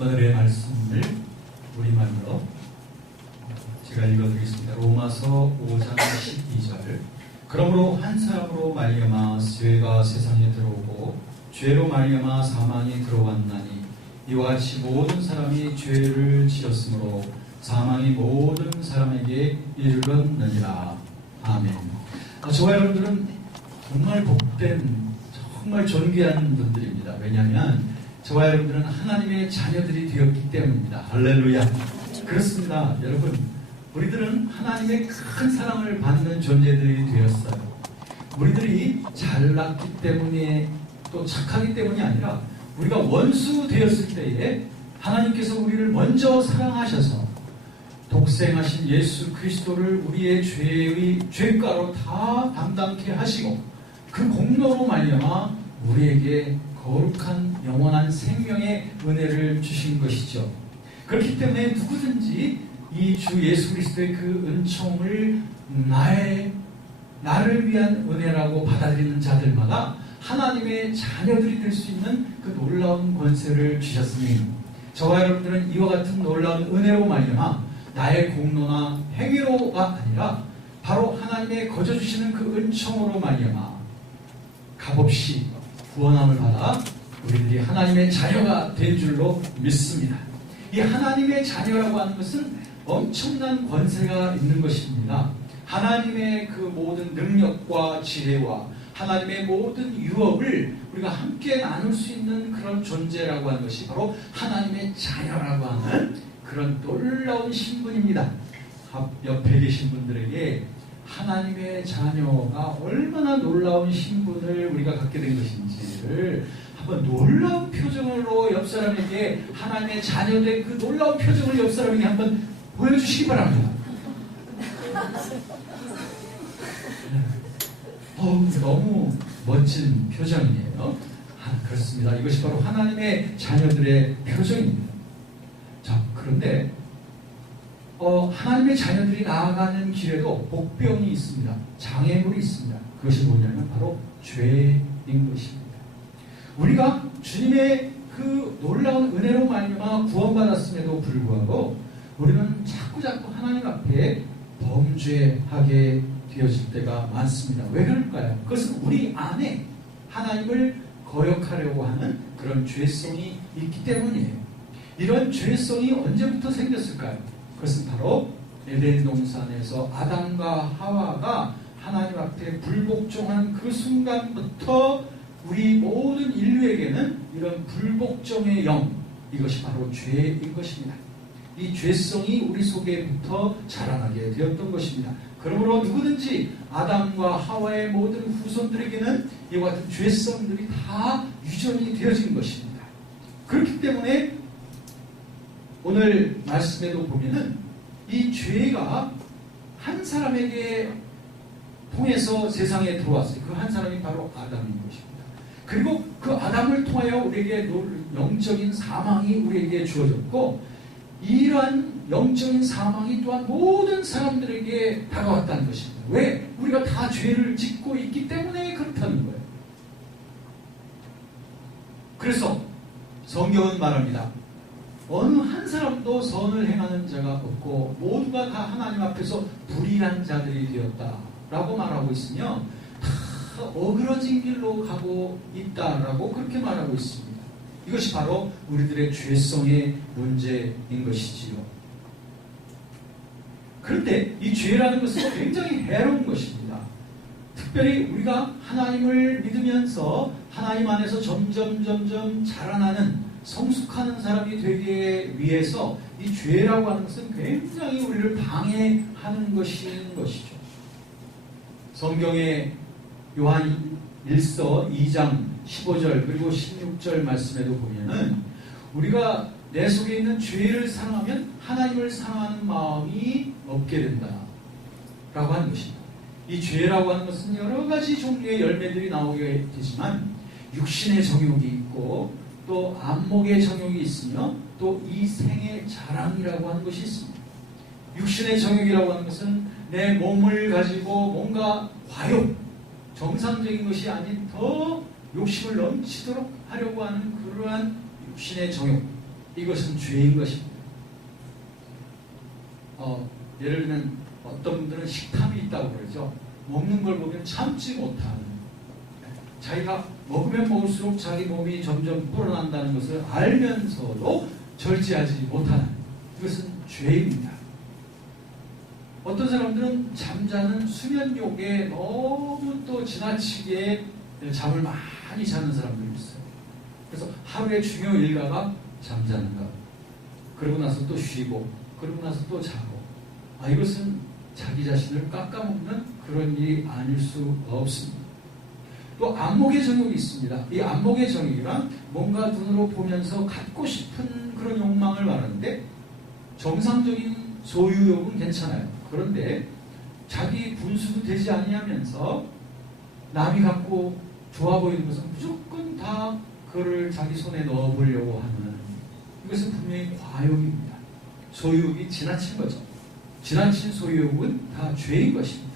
오늘의 말씀을 우리말로 제가 읽어드리겠습니다. 로마서 5장 12절. 그러므로 한 사람으로 말미암아 죄가 세상에 들어오고 죄로 말미암아 사망이 들어왔나니 이와 같이 모든 사람이 죄를 지었으므로 사망이 모든 사람에게 이르렀느니라. 아멘. 저와 여러분들은 정말 복된, 정말 존귀한 분들입니다. 왜냐하면 저와 여러분들은 하나님의 자녀들이 되었기 때문입니다. 할렐루야. 그렇습니다. 여러분, 우리들은 하나님의 큰 사랑을 받는 존재들이 되었어요. 우리들이 잘났기 때문에 또 착하기 때문이 아니라 우리가 원수 되었을 때에 하나님께서 우리를 먼저 사랑하셔서 독생하신 예수 그리스도를 우리의 죄가로 다 담당케 하시고 그 공로로 말미암아 우리에게 거룩한 영원한 생명의 은혜를 주신 것이죠. 그렇기 때문에 누구든지 이 주 예수 그리스도의 그 은총을 나를 위한 은혜라고 받아들이는 자들마다 하나님의 자녀들이 될 수 있는 그 놀라운 권세를 주셨으니 저와 여러분들은 이와 같은 놀라운 은혜로 말미암아 나의 공로나 행위로가 아니라 바로 하나님의 거저 주시는 그 은총으로 말미암아 값없이 구원함을 받아 우리들이 하나님의 자녀가 된 줄로 믿습니다. 이 하나님의 자녀라고 하는 것은 엄청난 권세가 있는 것입니다. 하나님의 그 모든 능력과 지혜와 하나님의 모든 유업을 우리가 함께 나눌 수 있는 그런 존재라고 하는 것이 바로 하나님의 자녀라고 하는 그런 놀라운 신분입니다. 옆에 계신 분들에게 하나님의 자녀가 얼마나 놀라운 신분을 우리가 갖게 된 것인지를 한번 놀라운 표정으로 옆 사람에게 하나님의 자녀된 그 놀라운 표정을 옆 사람에게 한번 보여주시기 바랍니다. 너무 멋진 표정이에요. 그렇습니다. 이것이 바로 하나님의 자녀들의 표정입니다. 자, 그런데 하나님의 자녀들이 나아가는 길에도 복병이 있습니다. 장애물이 있습니다. 그것이 뭐냐면 바로 죄인 것입니다. 우리가 주님의 그 놀라운 은혜로 말미암아 구원받았음에도 불구하고 우리는 자꾸 하나님 앞에 범죄하게 되어질 때가 많습니다. 왜 그럴까요? 그것은 우리 안에 하나님을 거역하려고 하는 그런 죄성이 있기 때문이에요. 이런 죄성이 언제부터 생겼을까요? 그것은 바로 에덴 동산에서 아담과 하와가 하나님 앞에 불복종한 그 순간부터 우리 모든 인류에게는 이런 불복종의 영, 이것이 바로 죄인 것입니다. 이 죄성이 우리 속에부터 자라나게 되었던 것입니다. 그러므로 누구든지 아담과 하와의 모든 후손들에게는 이와 같은 죄성들이 다 유전이 되어진 것입니다. 그렇기 때문에 오늘 말씀에도 보면은 이 죄가 한 사람에게 통해서 세상에 들어왔어요. 그 한 사람이 바로 아담인 것입니다. 그리고 그 아담을 통하여 우리에게 영적인 사망이 우리에게 주어졌고 이러한 영적인 사망이 또한 모든 사람들에게 다가왔다는 것입니다. 왜? 우리가 다 죄를 짓고 있기 때문에 그렇다는 거예요. 그래서 성경은 말합니다. 어느 한 사람도 선을 행하는 자가 없고 모두가 다 하나님 앞에서 불의한 자들이 되었다라고 말하고 있으며 다 어그러진 길로 가고 있다라고 그렇게 말하고 있습니다. 이것이 바로 우리들의 죄성의 문제인 것이지요. 그런데 이 죄라는 것은 굉장히 해로운 것입니다. 특별히 우리가 하나님을 믿으면서 하나님 안에서 점점 자라나는 성숙하는 사람이 되기 위해서 이 죄라고 하는 것은 굉장히 우리를 방해하는 것이죠. 성경의 요한 1서 2장 15절 그리고 16절 말씀에도 보면은 우리가 내 속에 있는 죄를 사랑하면 하나님을 사랑하는 마음이 없게 된다 라고 하는 것입니다. 이 죄라고 하는 것은 여러 가지 종류의 열매들이 나오게 되지만 육신의 정욕이 있고 또 안목의 정욕이 있으며 또 이 생의 자랑이라고 하는 것이 있습니다. 육신의 정욕이라고 하는 것은 내 몸을 가지고 뭔가 과욕, 정상적인 것이 아닌 더 욕심을 넘치도록 하려고 하는 그러한 육신의 정욕. 이것은 죄인 것입니다. 예를 들면 어떤 분들은 식탐이 있다고 그러죠. 먹는 걸 보면 참지 못하는, 자기가 먹으면 먹을수록 자기 몸이 점점 불어난다는 것을 알면서도 절제하지 못하는, 이것은 죄입니다. 어떤 사람들은 잠자는 수면욕에 너무 또 지나치게 잠을 많이 자는 사람들이 있어요. 그래서 하루의 중요 일과가 잠자는 것, 그러고 나서 또 쉬고, 그러고 나서 또 자고, 이것은 자기 자신을 깎아먹는 그런 일이 아닐 수 없습니다. 또 안목의 정욕이 있습니다. 이 안목의 정욕이란 뭔가 눈으로 보면서 갖고 싶은 그런 욕망을 말하는데, 정상적인 소유욕은 괜찮아요. 그런데 자기 분수도 되지 아니하면서 남이 갖고 좋아 보이는 것은 무조건 다 그를 자기 손에 넣어보려고 하는, 이것은 분명히 과욕입니다. 소유욕이 지나친 거죠. 지나친 소유욕은 다 죄인 것입니다.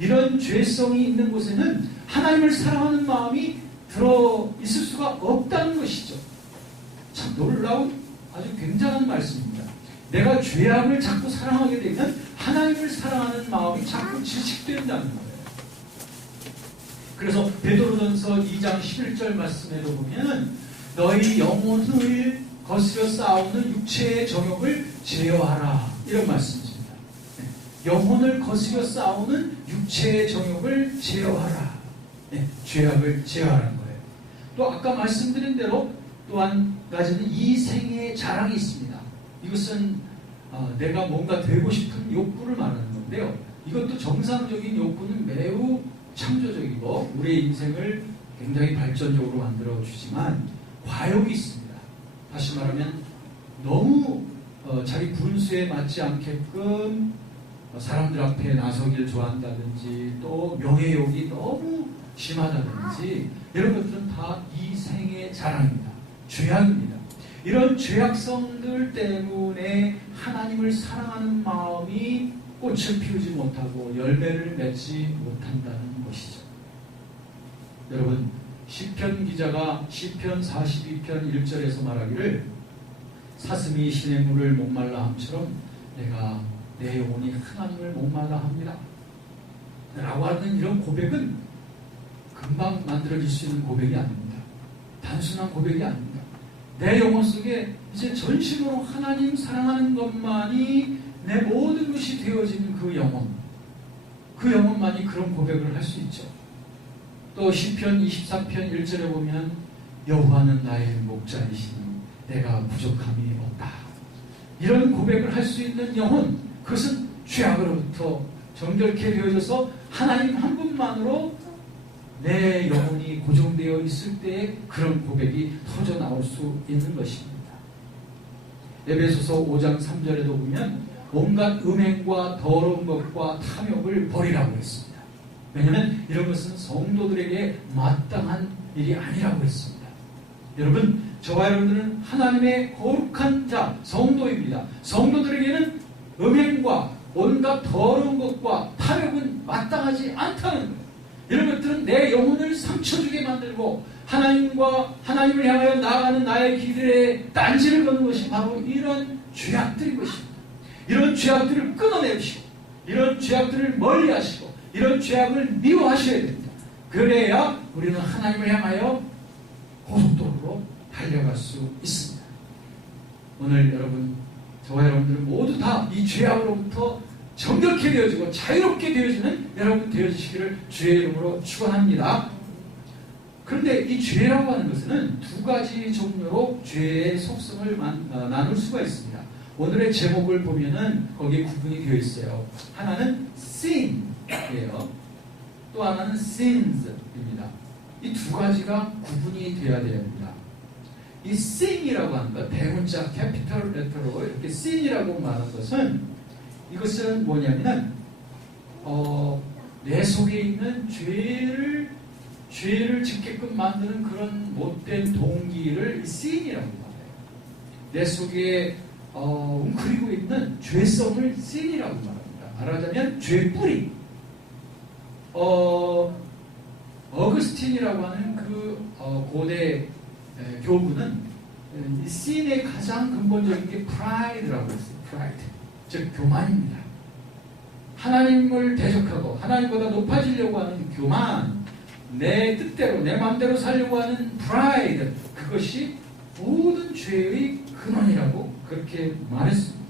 이런 죄성이 있는 곳에는 하나님을 사랑하는 마음이 들어있을 수가 없다는 것이죠. 참 놀라운, 아주 굉장한 말씀입니다. 내가 죄악을 자꾸 사랑하게 되면 하나님을 사랑하는 마음이 자꾸 질식된다는 거예요. 그래서 베드로전서 2장 11절 말씀에도 보면 너희 영혼을 거스려 싸우는 육체의 정욕을 제어하라, 이런 말씀입니다. 영혼을 거스려 싸우는 육체의 정욕을 제어하라. 죄악을 제어하라는 거예요. 또 아까 말씀드린 대로 또 한 가지는 이생의 자랑이 있습니다. 이것은 내가 뭔가 되고 싶은 욕구를 말하는 건데요. 이것도 정상적인 욕구는 매우 창조적이고 우리의 인생을 굉장히 발전적으로 만들어주지만 과욕이 있습니다. 다시 말하면 너무 자기 분수에 맞지 않게끔 사람들 앞에 나서기를 좋아한다든지, 또 명예욕이 너무 심하다든지, 이런 것들은 다 이생의 자랑입니다. 죄악입니다. 이런 죄악성들 때문에 하나님을 사랑하는 마음이 꽃을 피우지 못하고 열매를 맺지 못한다는 것이죠. 여러분, 시편 기자가 시편 42편 1절에서 말하기를 사슴이 시냇물을 목말라 함처럼 내가 내 영혼이 하나님을 목말라 합니다 라고 하는 이런 고백은 금방 만들어질 수 있는 고백이 아닙니다. 단순한 고백이 아닙니다. 내 영혼 속에 이제 전심으로 하나님 사랑하는 것만이 내 모든 것이 되어지는 그 영혼만이 그런 고백을 할 수 있죠. 또 시편 24편 1절에 보면 여호와는 나의 목자이시니 내가 부족함이 없다, 이런 고백을 할 수 있는 영혼, 그것은 죄악으로부터 정결케 되어져서 하나님 한 분만으로 내 영혼이 고정되어 있을 때에 그런 고백이 터져 나올 수 있는 것입니다. 에베소서 5장 3절에도 보면 온갖 음행과 더러운 것과 탐욕을 버리라고 했습니다. 왜냐하면 이런 것은 성도들에게 마땅한 일이 아니라고 했습니다. 여러분, 저와 여러분들은 하나님의 거룩한 자, 성도입니다. 성도들에게는 음행과 온갖 더러운 것과 탐욕은 마땅하지 않다는 거예요. 이런 것들은 내 영혼을 상처주게 만들고 하나님을 향하여 나아가는 나의 길에 딴지를 거는 것이 바로 이런 죄악들인 것입니다. 이런 죄악들을 끊어내시고, 이런 죄악들을 멀리하시고, 이런 죄악을 미워하셔야 됩니다. 그래야 우리는 하나님을 향하여 고속도로로 달려갈 수 있습니다. 오늘 여러분, 저와 여러분들은 모두 다 이 죄악으로부터 정결케 되어지고 자유롭게 되어지는 여러분 되어지시기를 주의 이름으로 축원합니다. 그런데 이 죄라고 하는 것은 두 가지 종류로 죄의 속성을 나눌 수가 있습니다. 오늘의 제목을 보면은 거기에 구분이 되어 있어요. 하나는 sin이에요. 또 하나는 sins입니다. 이 두 가지가 구분이 되어야 됩니다. 이 sin이라고 하는 것, 대문자 캐피털 레터로 이렇게 sin이라고 말하는 것은, 이것은 뭐냐면 내 속에 있는 죄를 짓게끔 만드는 그런 못된 동기를 sin이라고 말해요. 내 속에 웅크리고 있는 죄성을 sin이라고 말합니다. 말하자면 죄 뿌리. 어거스틴이라고 하는 그 고대 교부는 이 sin의 가장 근본적인 게 pride라고 했어요. pride. 즉 교만입니다. 하나님을 대적하고 하나님보다 높아지려고 하는 교만, 내 뜻대로 내 마음대로 살려고 하는 pride, 그것이 모든 죄의 근원이라고 그렇게 말했습니다.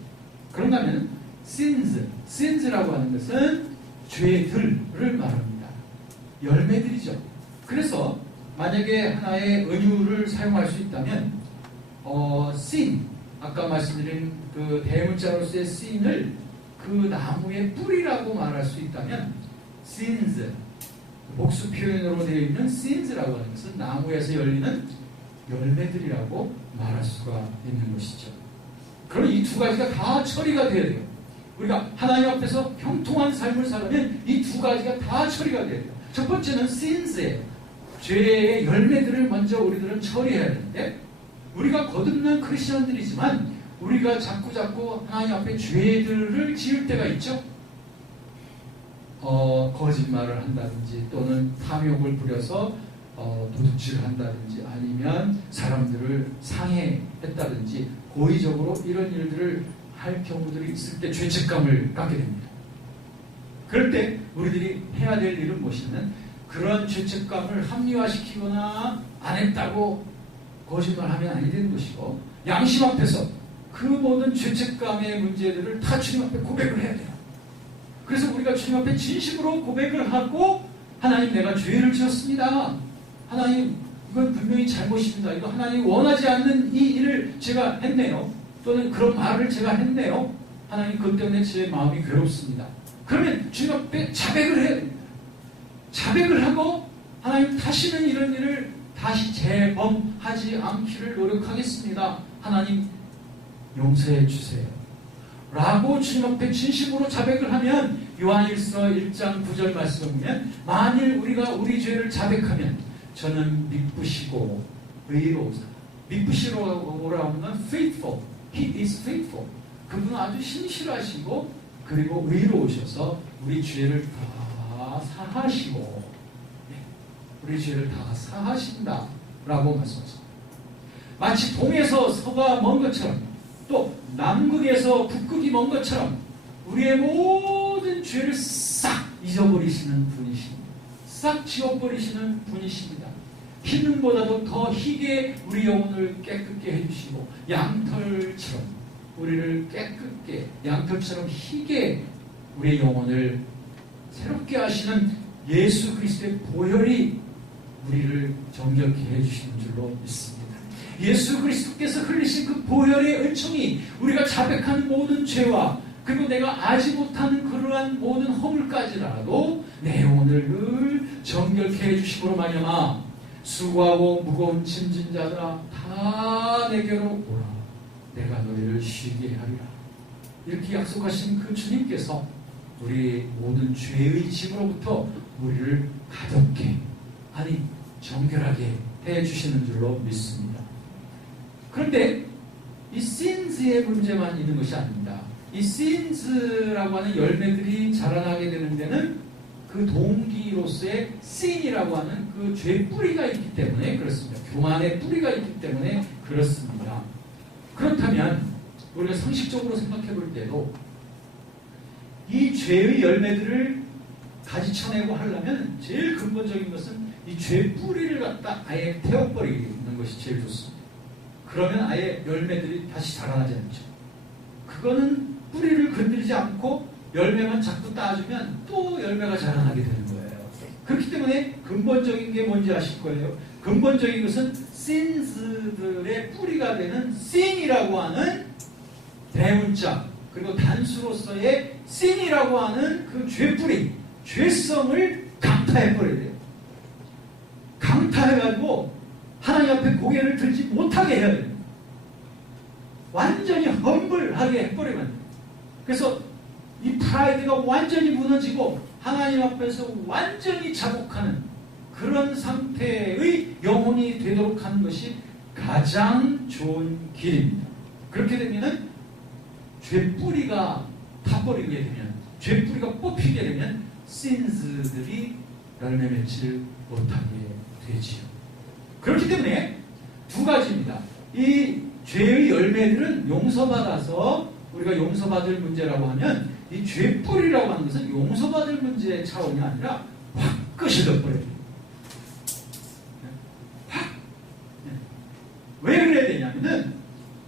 그런가 하면 sins라고 하는 것은 죄들을 말합니다. 열매들이죠. 그래서 만약에 하나의 은유를 사용할 수 있다면 sin, 아까 말씀드린 그 대문자로서의 sin을 그 나무의 뿌리라고 말할 수 있다면 sins, 복수 표현으로 되어 있는 sins라고 하는 것은 나무에서 열리는 열매들이라고 말할 수가 있는 것이죠. 그럼 이 두 가지가 다 처리가 돼야 돼요. 우리가 하나님 앞에서 형통한 삶을 살려면 이 두 가지가 다 처리가 돼야 돼요. 첫 번째는 sins예요. 죄의 열매들을 먼저 우리들은 처리해야 되는데, 우리가 거듭난 크리스천들이지만 우리가 자꾸 하나님 앞에 죄들을 지을 때가 있죠. 거짓말을 한다든지 또는 탐욕을 부려서 도둑질을 한다든지 아니면 사람들을 상해했다든지 고의적으로 이런 일들을 할 경우들이 있을 때 죄책감을 갖게 됩니다. 그럴 때 우리들이 해야 될 일은 무엇이냐면 그런 죄책감을 합리화시키거나 안 했다고 거짓말하면 아니 되는 것이고, 양심 앞에서 그 모든 죄책감의 문제들을 다 주님 앞에 고백을 해야 돼요. 그래서 우리가 주님 앞에 진심으로 고백을 하고, 하나님, 내가 죄를 지었습니다. 하나님, 이건 분명히 잘못입니다. 이거 하나님 원하지 않는 이 일을 제가 했네요. 또는 그런 말을 제가 했네요. 하나님, 그것 때문에 제 마음이 괴롭습니다. 그러면 주님 앞에 자백을 해야 됩니다. 자백을 하고, 하나님, 다시는 이런 일을 다시 재범하지 않기를 노력하겠습니다. 하나님, 용서해 주세요. 라고 주님 앞에 진심으로 자백을 하면, 요한일서 1장 9절 말씀을 보면, 만일 우리가 우리 죄를 자백하면 저는 믿으시고 의로우사. 믿으시라고 하면 faithful. He is faithful. 그분은 아주 신실하시고 그리고 의로우셔서 우리 죄를 다 사하시고, 우리 죄를 다 사하신다 라고 말씀하십니다. 마치 동에서 서가 먼 것처럼, 또 남극에서 북극이 먼 것처럼 우리의 모든 죄를 싹 잊어버리시는 분이십니다. 싹 지워버리시는 분이십니다. 흰눈보다도 더 희게 우리 영혼을 깨끗게 해주시고, 양털처럼 우리를 깨끗게, 양털처럼 희게 우리의 영혼을 새롭게 하시는 예수 그리스도의 보혈이 우리를 정결케 해주시는 줄로 믿습니다. 예수 그리스도께서 흘리신 그 보혈의 은총이 우리가 자백하는 모든 죄와, 그리고 내가 알지 못하는 그러한 모든 허물까지라도 내 영혼을 늘 정결케 해주심으로 말미암아 수고하고 무거운 짐진 자들아 다 내게로 오라, 내가 너희를 쉬게 하리라. 이렇게 약속하신 그 주님께서 우리 모든 죄의 짐으로부터 우리를 가볍게, 아니 정결하게 해주시는 줄로 믿습니다. 그런데 이 sins의 문제만 있는 것이 아닙니다. 이 sins라고 하는 열매들이 자라나게 되는 데는 그 동기로서의 sin이라고 하는 그 죄의 뿌리가 있기 때문에 그렇습니다. 교만의 뿌리가 있기 때문에 그렇습니다. 그렇다면 우리가 상식적으로 생각해 볼 때도 이 죄의 열매들을 가지쳐내고 하려면 제일 근본적인 것은 이 죄의 뿌리를 갖다 아예 태워버리는 것이 제일 좋습니다. 그러면 아예 열매들이 다시 자라나지 않죠. 그거는 뿌리를 건드리지 않고 열매만 자꾸 따주면 또 열매가 자라나게 되는 거예요. 그렇기 때문에 근본적인 게 뭔지 아실 거예요. 근본적인 것은 sins들의 뿌리가 되는 sin이라고 하는 대문자, 그리고 단수로서의 sin이라고 하는 그 죄뿌리, 죄성을 강타해버려야 돼요. 강타해가지고 하나님 앞에 고개를 들지 못하게 해야 돼요. 완전히 험블하게 해버리면 돼요. 그래서 이 프라이드가 완전히 무너지고 하나님 앞에서 완전히 자복하는 그런 상태의 영혼이 되도록 하는 것이 가장 좋은 길입니다. 그렇게 되면은 죄뿌리가 타버리게 되면, 죄뿌리가 뽑히게 되면 sins들이 열매 맺지 못하게 되지요. 그렇기 때문에 두 가지입니다. 이 죄의 열매들은 용서받아서 우리가 용서받을 문제라고 하면 이 죄뿌리라고 하는 것은 용서받을 문제의 차원이 아니라 확 끄시러버려요. 확. 왜 그래야 되냐면은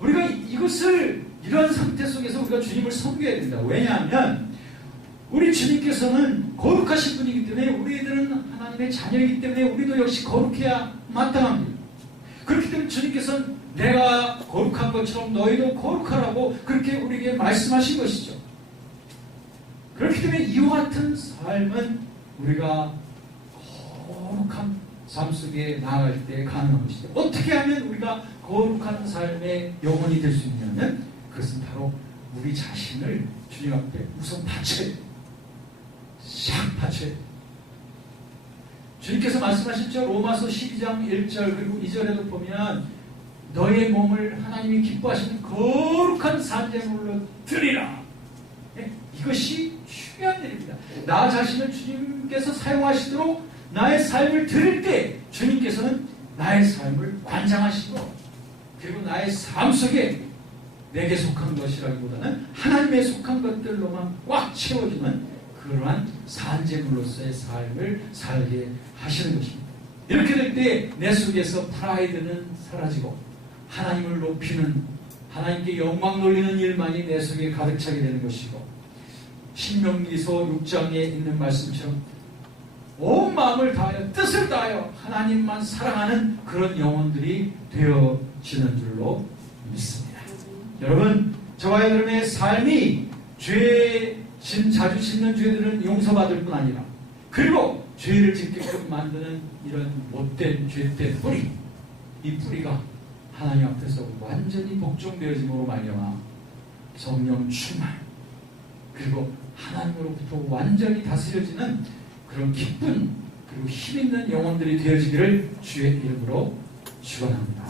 우리가 이것을 이런 상태 속에서 우리가 주님을 섬겨야 된다. 왜냐하면 우리 주님께서는 거룩하신 분이기 때문에 우리들은 하나님의 자녀이기 때문에 우리도 역시 거룩해야 마땅합니다. 그렇기 때문에 주님께서는 내가 거룩한 것처럼 너희도 거룩하라고 그렇게 우리에게 말씀하신 것이죠. 그렇기 때문에 이와 같은 삶은 우리가 거룩한 삶 속에 나아갈 때 가능한 것이죠. 어떻게 하면 우리가 거룩한 삶의 영혼이 될 수 있냐면 그것은 바로 우리 자신을 주님 앞에 우선 바쳐야 돼요. 샥 바쳐야 돼요. 주님께서 말씀하셨죠. 로마서 12장 1절 그리고 2절에도 보면 너의 몸을 하나님이 기뻐하시는 거룩한 산제물로 드리라. 네? 이것이 중요한 일입니다. 나 자신을 주님께서 사용하시도록 나의 삶을 드릴 때 주님께서는 나의 삶을 관장하시고 그리고 나의 삶 속에 내게 속한 것이라기보다는 하나님에 속한 것들로만 꽉 채워주는 그러한 산제물로서의 삶을 살게 하시는 것입니다. 이렇게 될 때 내 속에서 프라이드는 사라지고 하나님을 높이는 하나님께 영광 돌리는 일만이 내 속에 가득 차게 되는 것이고 신명기서 6장에 있는 말씀처럼 온 마음을 다하여 뜻을 다하여 하나님만 사랑하는 그런 영혼들이 되어지는 줄로 믿습니다. 여러분, 저와 여러분의 삶이 자주 짓는 죄들은 용서받을 뿐 아니라 그리고 죄를 짓게끔 만드는 이런 못된 죄된 뿌리, 이 뿌리가 하나님 앞에서 완전히 복종되어짐으로 말미암아 성령 충만 그리고 하나님으로부터 완전히 다스려지는 그런 기쁜 그리고 힘있는 영혼들이 되어지기를 주의 이름으로 축원합니다.